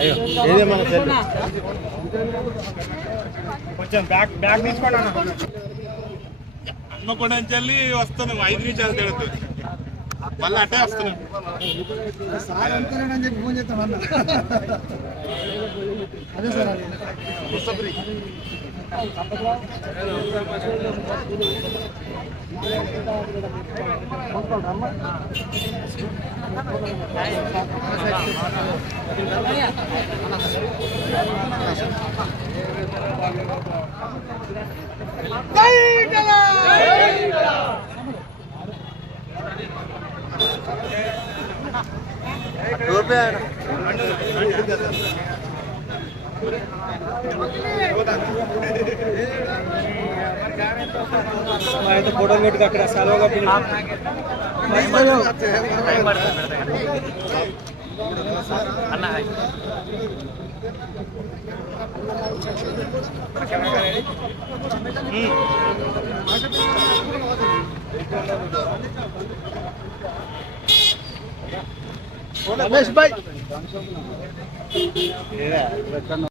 ఏదేమన్నా cell కొంచెం back back తీసుకోండి అన్న. హన్మకొండ నుంచి వెళ్ళి వస్తున్నాం ఐదు నిమిషాలు తిడుతుంది మళ్ళీ అటే వస్తున్నాం జై అనుకున్నాడని అయితే ఫోటోలు పెట్టుకు అక్కడ సెలవు కప్పి Ramesh Ramesh bhai. Yeah, let's go.